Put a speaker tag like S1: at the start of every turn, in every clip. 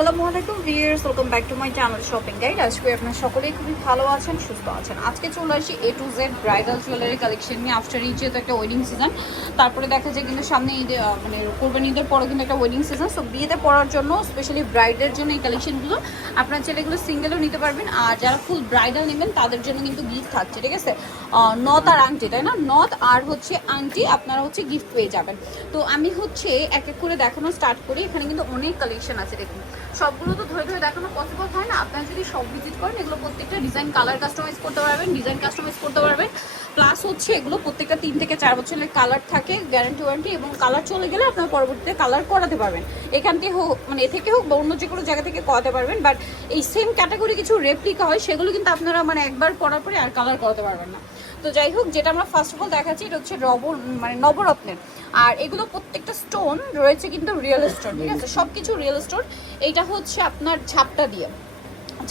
S1: আসসালামু আলাইকুম viewers welcome back to my channel shopping guide আজকে আপনারা সকলেই খুবই ভালো আছেন, সুস্থ আছেন। আজকে চলে আসি A to Z bridal jewellery collection নিয়ে। আফটার ইচ যেহেতু একটা ওয়েডিং সিজন তারপরে দেখা যায় কিন্তু সামনে ঈদে মানে কোরবানি ঈদের পরে কিন্তু একটা ওয়েডিং সিজন সো বিয়েতে পড়ার জন্য স্পেশালি ব্রাইডের জন্য এই কালেকশনগুলো আপনার ছেলেগুলো সিঙ্গেলও নিতে পারবেন। আর যারা ফুল ব্রাইডাল নেবেন, তাদের জন্য কিন্তু গিফট থাকছে, ঠিক আছে? নথ আর আংটি, তাই না? নথ আর হচ্ছে আংটি আপনারা হচ্ছে গিফট পেয়ে যাবেন। তো আমি হচ্ছে এক এক করে দেখানো স্টার্ট করি, এখানে কিন্তু অনেক কালেকশন আছে, দেখুন। সবগুলো তো ধরে ধরে দেখানো পসিবল হয় না? আপনারা যদি সব ভিজিট করেন, এগুলো প্রত্যেকটা ডিজাইন কালার কাস্টমাইজ করতে পারবেন ডিজাইন কাস্টমাইজ করতে পারবেন। প্লাস হচ্ছে এগুলো প্রত্যেকটা তিন থেকে চার বছরের কালার থাকে গ্যারান্টি ওয়ারেন্টি এবং কালার চলে গেলে আপনার পরবর্তীতে কালার করাতে পারবেন। এখান থেকে হোক মানে এ থেকে হোক বা অন্য যে কোনো জায়গা থেকে করাতে পারবেন বাট এই সেম ক্যাটাগরি কিছু রেপ্লিকা হয়, সেগুলো কিন্তু আপনারা মানে একবার করার পরে আর কালার করাতে পারবেন না। তো যাই হোক, যেটা আমরা ফার্স্ট অফ অল দেখাচ্ছি, এটা হচ্ছে রব মানে নবরত্নের। আর এগুলো প্রত্যেকটা স্টোন রয়েছে কিন্তু রিয়েল স্টোন ঠিক আছে? সব কিছু রিয়েল স্টোন এইটা হচ্ছে আপনার ঝাপটা দিয়ে।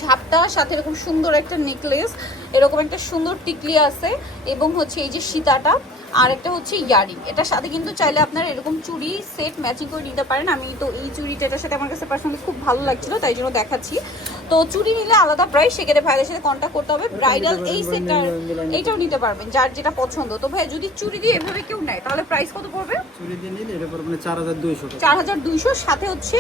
S1: ঝাপটা, সাথে এরকম সুন্দর একটা নেকলেস এরকম একটা সুন্দর টিকলি আছে, এবং হচ্ছে এই যে সীতাটা, আর একটা হচ্ছে ইয়ারিং। এটার সাথে কিন্তু চাইলে আপনারা এরকম চুড়ি সেট ম্যাচিং করে নিতে পারেন। আমি তো এই চুড়িটা, এটার সাথে আমার কাছে পার্সোনালি খুব ভালো লাগছিল, তাই জন্য দেখাচ্ছি। তো চুড়ি নিলে আলাদা প্রাইস সেক্ষেত্রে ভাইদের সাথে কন্ট্যাক্ট করতে হবে। ব্রাইডাল এই সেটটা এইটাও নিতে পারবেন যার যেটা পছন্দ। তো ভাই যদি চুড়ি দিয়ে এভাবে কেউ নেয় তাহলে প্রাইস কত পড়বে?
S2: চুরি দিয়ে নিলে এটা পড়বে চার হাজার দুইশো টাকা।
S1: চার হাজার দুইশোর সাথে হচ্ছে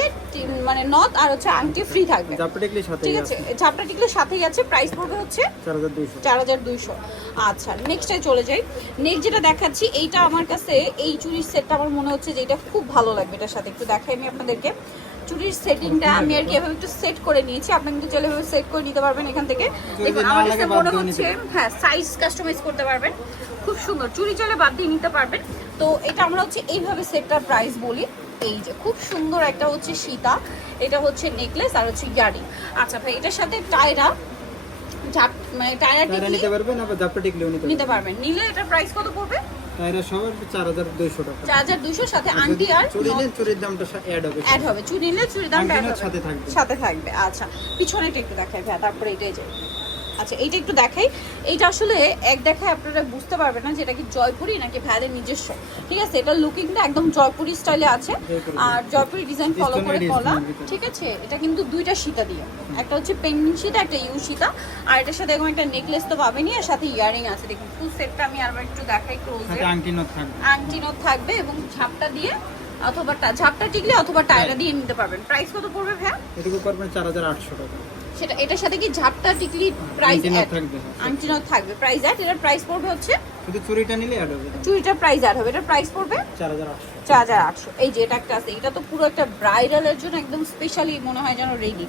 S1: মানে নথ আর হচ্ছে আংটি ফ্রি থাকবে।
S2: জাপটেকলি সাথে
S1: ঠিক আছে ঝাপটা টিকলে সাথেই আছে প্রাইস পড়বে হচ্ছে
S2: চার হাজার দুইশো।
S1: চার হাজার দুইশো। আচ্ছা নেক্সটে চলে যাই। নেক্সট যেটা দেখাচ্ছি এইটা আমার কাছে এই চুরির সেটটা আমার মনে হচ্ছে যে এটা খুব ভালো লাগবে এটার সাথে। একটু দেখাই আমি আপনাদেরকে। চুরির সেটিংটা আমি আর কি এভাবে একটু সেট করে নিয়েছি। আপনি কিন্তু চলে এভাবে সেট করে নিতে পারবেন এখান থেকে। দেখুন আমার কাছে মনে হচ্ছে হ্যাঁ সাইজ কাস্টমাইজ করতে পারবেন। খুব সুন্দর। চুরি চলে বাদ দিয়ে নিতে পারবেন। তো এটা আমরা হচ্ছে এইভাবে সেটটার প্রাইস বলি। এই যে খুব সুন্দর একটা হচ্ছে সীতা। এটা হচ্ছে নেকলেস আর হচ্ছে ইয়ারিং। আচ্ছা ভাই এটার সাথে টায়রা ঝাপ মানে টায়রা টিকলি
S2: নিতে পারবেন আবার টিকলেও নিতে
S1: নিতে
S2: পারবেন
S1: নিলে এটা প্রাইস কত পড়বে?
S2: চার হাজার দুইশো টাকা।
S1: চার হাজার দুশোর সাথে আন্টি আর
S2: চুরি নিলে চুরির দামটা অ্যাড হবে।
S1: অ্যাড হবে। চুরি নিলে চুরি দামটা
S2: সাথে থাকবে।
S1: সাথে থাকবে। আচ্ছা পিছনেটা একটু দেখাই ভাই তারপরে এটাই যাই আচ্ছা এইটা একটু দেখাই। এইটা আসলে এক দেখায় আপনারা বুঝতে পারবেন না যে এটা কি জয়পুরি নাকি ভাইদের নিজস্ব। ঠিক আছে এটা লুকিংটা একদম জয়পুরি স্টাইলে আছে। আর জয়পুরি ডিজাইন ফলো করে কলা। ঠিক আছে এটা কিন্তু দুইটা সীতা দিয়ে। একটা হচ্ছে পেন্ডিং সীতা একটা ইউ সীতা। আর এটার সাথে এরকম একটা নেকলেস তো পাবেনই আর সাথে ইয়ারিং আছে। দেখুন ফুল সেটটা আমি আরবার একটু দেখাই ক্লোজে
S2: সাথে আংটি নোট থাকবে।
S1: আংটিনো থাকবে এবং ঝাপটা দিয়ে অথবা ঝাপটা টিকলে অথবা টায়রা দিয়ে নিতে পারবেন। প্রাইস কত পড়বে ভাইয়া?
S2: এটুকু হাজার আটশো টাকা।
S1: সেটা এটার সাথে কি ঝাপটা টিকলি প্রাইস অ্যাড
S2: থাকবে
S1: প্রাইস অ্যাড এটার প্রাইস পড়বে হচ্ছে?
S2: শুধু চুরিটা নিলে অ্যাড হবে।
S1: চুড়িটার প্রাইস অ্যাড হবে এটার প্রাইস পড়বে?
S2: চার হাজার আটশো।
S1: চার হাজার আটশো। এই যে এটা একটা আছে এটা তো পুরো একটা ব্রাইডালের জন্য একদম স্পেশালি মনে হয় যেন রেডি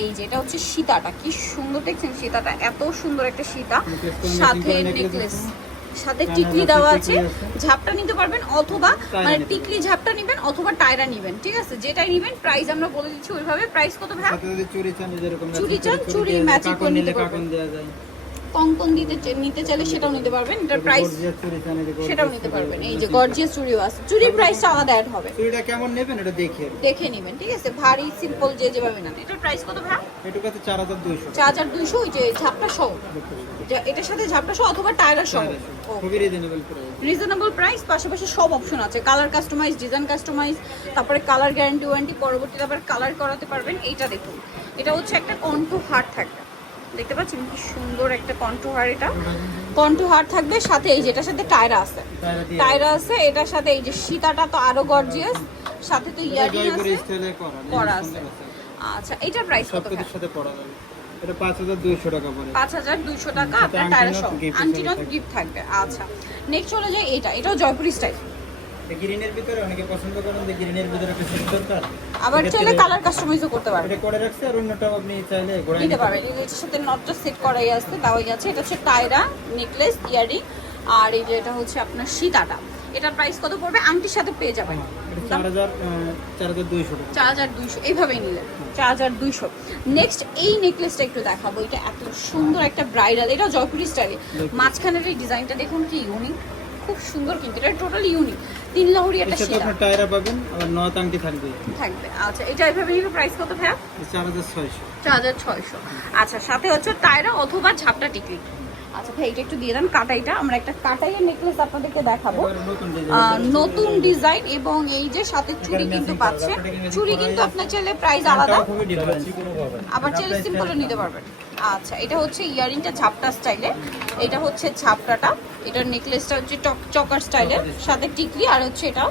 S1: এই যে এটা হচ্ছে সীতাটা কি সুন্দর দেখছেন সীতাটা এত সুন্দর একটা সীতা। সাথে নেকলেস সাথে টিকলি দেওয়া আছে। ঝাপটা নিতে পারবেন অথবা মানে টিকলি ঝাপটা নেবেন অথবা টায়রা নেবেন ঠিক আছে? যেটাই নেবেন প্রাইস আমরা বলে দিচ্ছি ওইভাবে। প্রাইস কত ভাই?
S2: চুরি চান
S1: চুরি
S2: ম্যাচিং করে
S1: নিতে পারবেন। কঙ্কন দিতে নিতে চাইলে সেটাও নিতে পারবেন। এটার প্রাইস সেটাও নিতে পারবেন। এই যে গর্জিয়াস চুড়িও আছে। প্রাইসটা আলাদা অ্যাড হবে।
S2: কেমন নেবেন এটা দেখে
S1: দেখে নেবেন ঠিক আছে? ভারী সিম্পল যে যেভাবে নেন। এটার প্রাইস কত ভাই?
S2: এটুকু আছে চার হাজার দুইশো।
S1: চার হাজার দুইশো ওই যে ঝাপটা সহ। এটার সাথে ঝাপটা সহ অথবা টায়ার সহ।
S2: খুবই রিজনেবল প্রাইস
S1: রিজনেবল প্রাইস পাশাপাশি সব অপশন আছে। কালার কাস্টমাইজ ডিজাইন কাস্টমাইজ তারপরে কালার গ্যারান্টি ওয়ারেন্টি পরবর্তীতে আবার কালার করাতে পারবেন। এইটা দেখুন। এটা হচ্ছে একটা কন্টু হার থাকবে। দেখতে পাচ্ছেন কি সুন্দর একটা কন্টু হার এটা। কন্টু হার থাকবে সাথে এই যেটার সাথে টায়রা আছে।
S2: টায়রা
S1: আছে এটার সাথে এই যে সীতাটা তো আরও গর্জিয়াস সাথে তো ইয়ারিং আছে
S2: করা
S1: আছে। আচ্ছা এটা প্রাইস
S2: সব
S1: কত
S2: সাথে পড়া যাবে এটা পাঁচ হাজার দুইশো টাকা পড়ে।
S1: পাঁচ হাজার দুইশো টাকা
S2: সাথে
S1: আপনার টায়রা সহ আন্টিনট গিফট থাকবে। আচ্ছা। নেক্সট চলে যায় এটা এটাও জয়পুরি স্টাইল
S2: গ্রিনের ভিতরে অনেকে পছন্দ করেন যে গ্রিনের ভিতরে একটা সেট দরকার।
S1: আবার চাইলে কালার কাস্টমাইজও করতে পারবেন
S2: এটা করে রাখছে আর অন্যটাও আপনি চাইলে
S1: নিতে পারবেন। এটার সাথে নটটা সেট করাই আছে দেওয়াই আছে। এটা হচ্ছে টায়রা নেকলেস ইয়ারিং আর এই যে এটা হচ্ছে আপনার সীতাটা এটার প্রাইস কত পড়বে? আংটির সাথে পেয়ে যাবেন।
S2: হাজার দুইশো
S1: চার হাজার দুইশো এইভাবেই নিলেন। চার হাজার দুইশো। নেক্সট এই নেকলেসটা একটু দেখাবো। এটা এত সুন্দর একটা ব্রাইডাল এটা জয়পুরি স্টাইলে মাঝখানের এই ডিজাইনটা দেখুন কি ইউনিক খুব সুন্দর কিন্তু এটা টোটালি ইউনিক তিন লাহরি একটা সীতা
S2: আপনার টায়রা পাবেন আবার নথ আংটি থাকবে।
S1: থাকবে। আচ্ছা এটা এইভাবে নিবে প্রাইস কত
S2: চার হাজার ছয়শো।
S1: আচ্ছা সাথে হচ্ছে টায়রা অথবা ঝাপটা টিকলি। আচ্ছা ভাই এটা একটু দিয়ে দেন কাটাইটা আমরা একটা কাটাইয়ের নেকলেস আপনাদেরকে দেখাবো।
S2: নতুন ডিজাইন
S1: আহ, নতুন ডিজাইন এবং এই যে সাথে চুড়ি কিন্তু পাচ্ছেন চুড়ি কিন্তু আপনার চাইলে প্রাইস আলাদা। আবার চাইলে সিম্পলও নিতে পারবেন। আচ্ছা এটা হচ্ছে ইয়ারিংটা ঝাপটা স্টাইলে। এটা হচ্ছে ঝাপটাটা এটার নেকলেসটা হচ্ছে টক- চকার স্টাইলের সাথে টিকলি আর হচ্ছে এটা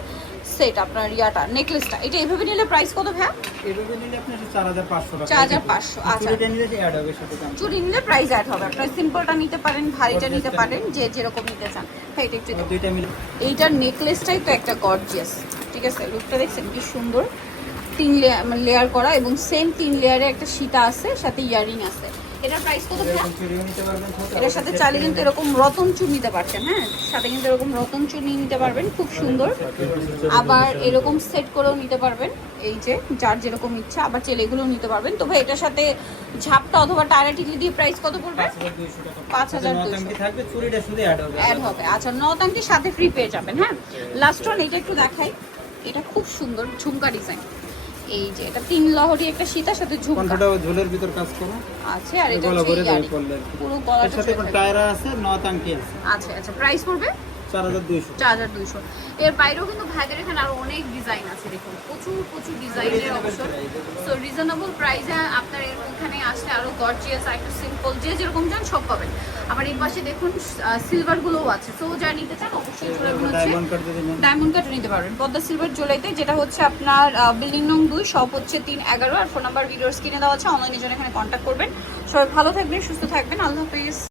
S1: সেট আপনার ইয়াটা নেকলেসটা। এটা এভাবে নিলে প্রাইস কত ভাইয়া?
S2: এভাবে নিলে আপনার চার হাজার পাঁচশো টাকা।
S1: 4500 আচ্ছা।
S2: চুড়িটা নিলে অ্যাড হবে সাথে
S1: চুড়ি নিলে প্রাইস অ্যাড হবে। আপনার সিম্পলটা নিতে পারেন ভারীটা নিতে পারেন যে যেরকম নিতে চান। হ্যাঁ এটা একটু।
S2: দুইটা মিলে।
S1: এইটার নেকলেসটাই তো একটা গর্জিয়াস ঠিক আছে লুকটা দেখছেন কি সুন্দর? তিন লেয়ার লেয়ার করা এবং সেম তিন লেয়ারে একটা সীতা আছে সাথে ইয়ারিং আছে। এটার প্রাইস কত? এটার সাথে চাইলে কিন্তু এরকম রতন চুর নিতে পারছেন হ্যাঁ? সাথে কিন্তু এরকম রতন চুর নিতে পারবেন খুব সুন্দর। আবার এরকম সেট করেও নিতে পারবেন এই যে যার যেরকম ইচ্ছা আবার চেলেগুলোও নিতে পারবেন। তবে এটার সাথে ঝাপটা অথবা টায়ারা টিকলি দিয়ে প্রাইস কত পড়বে? পাঁচ হাজার
S2: অ্যাড হবে।
S1: আচ্ছা নতাঙ্কির সাথে ফ্রি পেয়ে যাবেন হ্যাঁ? লাস্ট ওয়ান এটা একটু দেখাই। এটা খুব সুন্দর ঝুমকা ডিজাইন এই যে এটা তিন লহরি একটা সীতার সাথে ঝুমকা।
S2: কণ্ঠটা ঝোলের ভিতর কাজ করো।
S1: আছে আর এটা
S2: গলা
S1: হচ্ছে পুরো গলাটা
S2: সাথে টায়রা আছে নয় আংটি আছে।
S1: আচ্ছা আচ্ছা প্রাইস পড়বে? এর বাইরেও কিন্তু ভাইদের এখানে আরও অনেক ডিজাইন আছে দেখুন। প্রচুর প্রচুর ডিজাইনের অপশন সো রিজনেবল প্রাইসে আপনার এর ওখানে আসলে আরও গর্জিয়াস আর একটু সিম্পল যে যেরকম চান সব পাবেন। আবার এই পাশে দেখুন সিলভার গুলোও আছে। সো যা নিতে চান অবশ্যই জুয়েলারি হচ্ছে ডায়মন্ড কাটও নিতে পারবেন। পদ্মা সিলভার জুয়েলারিতে যেটা হচ্ছে আপনার বিল্ডিং নং দুই শপ হচ্ছে তিন এগারো। আর ফোন নাম্বার ভিডিওর স্ক্রিনে দেওয়া আছে অনলাইনে জন্য এখানে কন্ট্যাক্ট করবেন। সবাই ভালো থাকবেন সুস্থ থাকবেন। আল্লাহ হাফিজ।